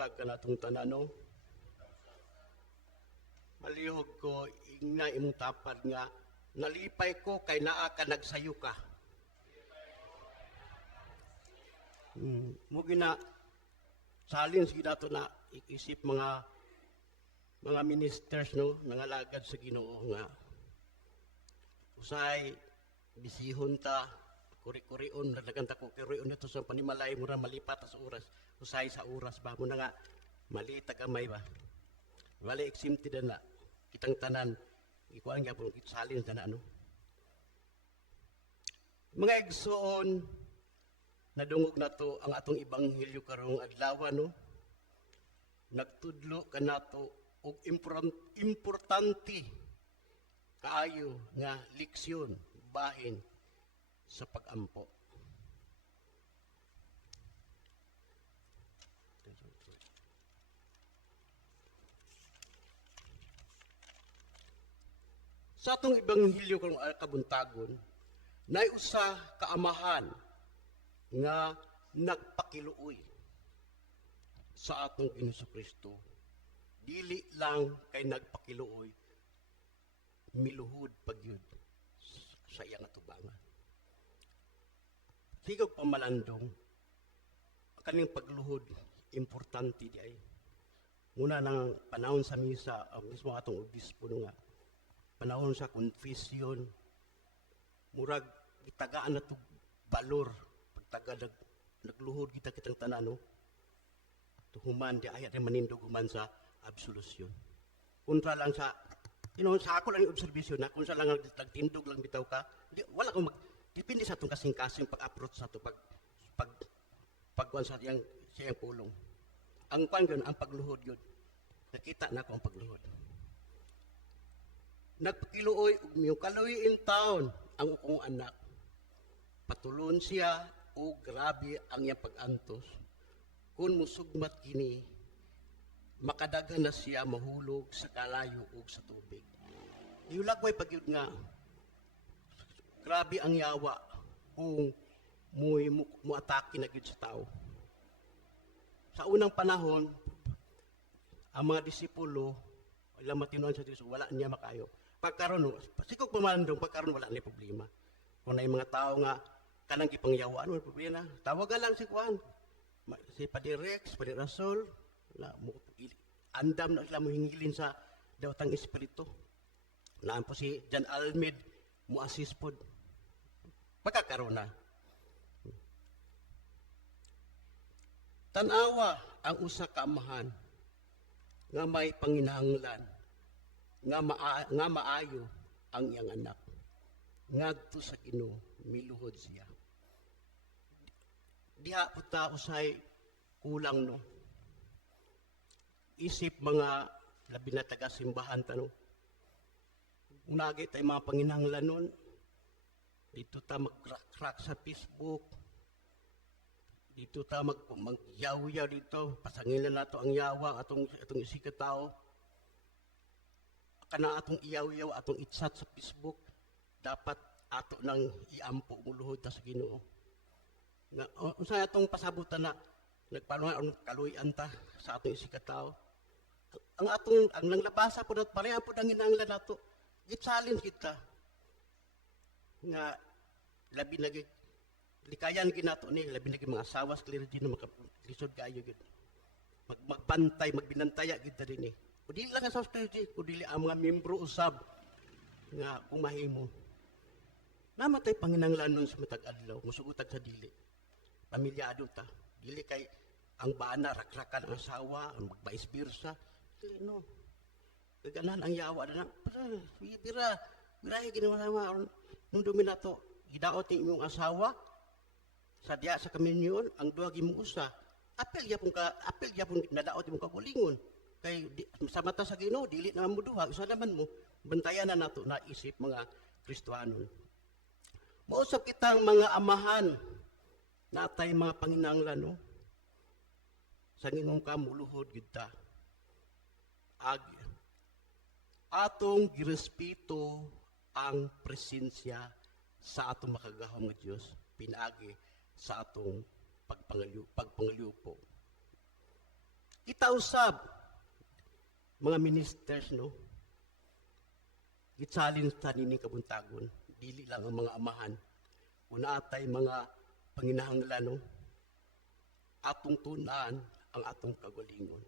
buntag ka na itong tanano. Malihog ko, ingna imong tapad nga, nalipay ko kay naa ka nagsayo ka. Mo gina, salin sa to na isip mga ministers, no, nangalagad sa Ginoo nga, usay, bisihon ta, kuri-kurion, naganta ko kurion ito sa panimalay, mura malipat sa oras, usay sa oras ba, mo na nga, mali tagamay ba, wala exempted na, kitang tanan, ikuan nga po, salin na ano. Mga igsoon, nadungog na to ang atong ibanghilyo karong adlaw, no? Nagtudlo ka na to og importante kaayo nga leksyon, bahin sa pag-ampo. Sa atong ibanghilyo karong kabuntagon, nay usa ka amahan nga nagpakiluoy sa atong Ginoong Kristo. Dili lang kay nagpakiluoy, miluhod pagyud sa iyang atubangan. Sigog pamalandong, ang kaning pagluhod, importante di ay. Muna ng panahon sa misa, ang mismo atong obispo nga, panahon sa confession, murag itagaan na ito balor, pagtaga nagluhod kita kitang tanano, tuhuman di ayat na manindog human sa absolusyon. Kontra lang sa, sa ako lang yung observation na, kung sa lang nagtindog lang bitaw ka, wala kong depende sa itong kasing-kasing pag-approach sa ito, pagkuhan sa siyang pulong. Ang kwan yun, ang pagluhod yun. Nakita na ko ang pagluhod. Nagpakiluoy, yung kaluwiin taon, ang ukong anak. Patulon siya, o grabe ang iyang pag-antos. Kung musugmat kini, makadaghan na siya mahulog sa kalayo o sa tubig. Iulagway pagyud nga, grabe ang yawa kung muatake na gyud sa tao. Sa unang panahon, ang mga disipulo, ilang matinuan sa Diyos, wala niya makayo. Pagkaroon, sikog pamandong, pagkaroon wala niya problema. Kung na yung mga tao nga, kanang gipangyawa, ano problema? Tawagan lang si Juan. Si Padre Rex, Padre Rasol, andam na sila mo hingilin sa dawatang espiritu. Naan po si John Almed, muasis po. Pagkakaroon na. Tanawa ang usa ka amahan nga may panginahanglan, nga maayo ang iyang anak. Ngadto sa Ginoo, miluhod siya. Diha po ta usay kulang, no? Isip mga labi na taga-simbahan tanong. Unagi tayo mga panginahanglan nun. Dito ta mag-crack sa Facebook. Dito ta mag-yaw-yaw dito. Pasangilan nato ang yawa, atong isika tao. Kana atong iyaw-yaw, atong itsat sa Facebook. Dapat ato nang iampo muluhod ta sa Ginoo. Unsay atong pasabutan na nagpanuhan ang kaluyan ta sa atong isika tao. Ang nanglabasa po na't pareha po nang inanglan nato. Gitsalin kita. Nga, labi naging, likayan ginato ni, labi naging mga asawas, clergy na makalisod kayo gid. Magbantay, magbinantaya gid rin eh. Kudili lang asawas clergy, kudili ang mga membro usab nga kumahimo. Namatay panginanglan nun sa matag adlaw, musugutag sa dili. Pamilyado ta. Dili kay ang bana, rakrakan ang asawa, ang magbayis birsa. No. Gaganan ang yawa na bira ginawa naman nung duminato gidaot ni imong asawa sa diya sa kaminyon ang duha gimuusa apel yapon nadaot imong kagulingon kay sa mata sa Ginoo dili naman mo duha usa naman mo bantayan na nato na isip mga Kristiyanon. Mausap kitang mga amahan natay mga panginahanglan, no? Sa ngingong kamuluhod gid ta atong girespeto ang presensya sa atong makagahom nga Dios pinaagi sa atong pagpangaliupo. Kita usab mga ministers no. Gitsalin sa nini kabuntagon, dili lang ang mga amahan. Una atay mga panginahanglan no. Atong tunaan ang atong kagalingon.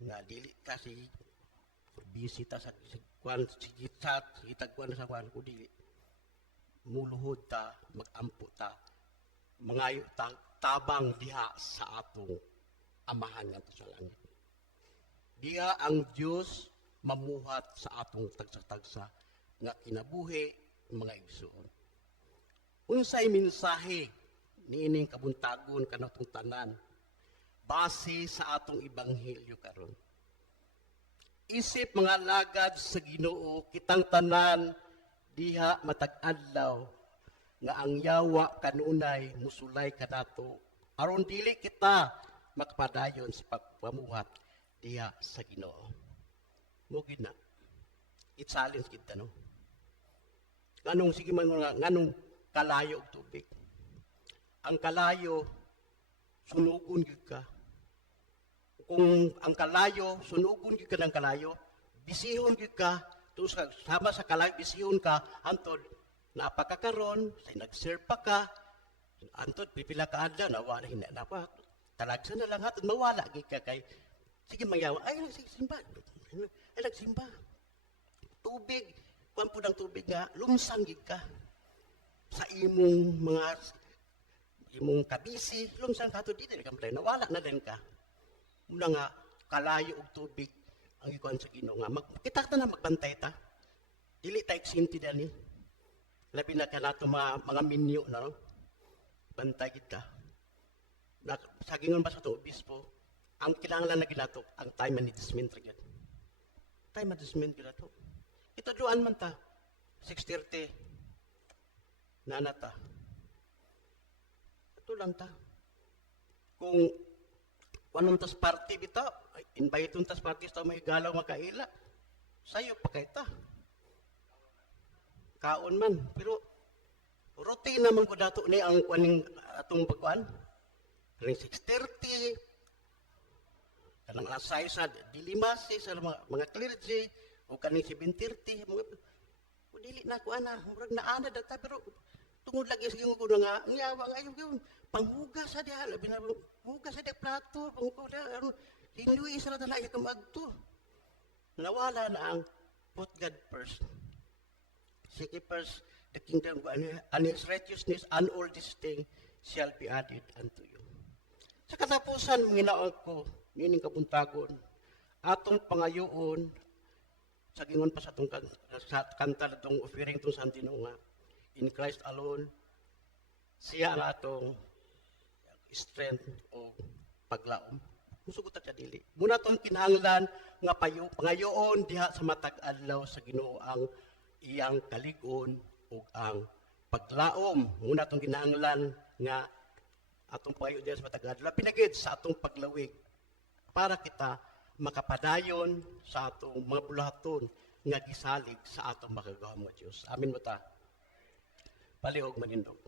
Nga dili kasi bisita sa kwan sigitsat itagkuan sa kwan ko dili muluhod ta magampo ta mangayo ta tabang diha sa atong amahan ngadto sa langit. Diha ang Dios mamuhat sa atong tagsa-tagsa nga kinabuhi mga igsoon. Unsay mensahe niining kabuntagon kanatong tanan base sa atong ebanghelyo karon? Isip mga lagad sa Ginoo kitang tanan diha matag-adlaw nga ang yawa kanunay musulay kanato aron dili kita makapadayon sa pagpamuhat diha sa Ginoo. Mo gid na. Itsalin kita no. Nganong sige man nga nganong kalayo og tubig. Ang kalayo sunugon gyud ka. Kung ang kalayo, sunugon gyud ka ng kalayo, bisihon gyud ka, sama sa kalayo, bisihon ka, antod, napakakaron, say nag-serve pa ka, antod, pipila ka adla, nawala, hinanapa, talagsa na lang hatod, mawala gyud ka kay, sige mayawa, ay, nagsimba, ay, nagsimba. Tubig, kuwan po ng tubig nga, lumsang gyud ka. Sa imong kabisi, lumsang ka to, di na kamplay, nawala na din ka. Muna nga, kalayo og tubig ang ikuan sa Ginoo nga. Kita na magbantay ta. Dili ta eksinti dani. Labi na ka nato mga minyo na, no? Bantay kita. Sagingon ba sa itong obispo, ang kinahanglan na ginato, ang time management rin. Time management ginato. Ito duan man ta, 6:30, nanata. Ito lang ta. Kung anong tas party bito, invite yung tas party sa may galaw makaila. Sayo pa kay ta. Kaon man. Pero routine naman ko dato ni ang kuaning atong pagkuan. Ring 6:30. Kanang alas 6 sa dilimasi sa mga clergy o kaning 7:30 mga dili na ko ana, murag naana data pero tungod lagi sa ko nga ngiyawa ngayon panghugas sa diha labi na hugas sa diha plato panghugas hinduy sa na iya kamagto nawala na ang put God first seek first the kingdom and His righteousness and all these things shall be added unto you. Sa katapusan nginaon ko nining kabuntagon atong pangayoon sa gingon pa sa atong kanta natong offering tong santino nga in Christ alone siya ang atong strength o paglaom. Musugot ka dili. Muna tong kinahanglan nga pangayoon diha sa matag adlaw sa Ginoo ang iyang kalig-on ug ang paglaom. Muna tong kinahanglan nga atong pangayo diha sa matag adlaw pinagid sa atong paglawig para kita makapadayon sa atong mga bulahaton nga gisalig sa atong magagahom nga Dios. Amin mo ta. Palihog manindog.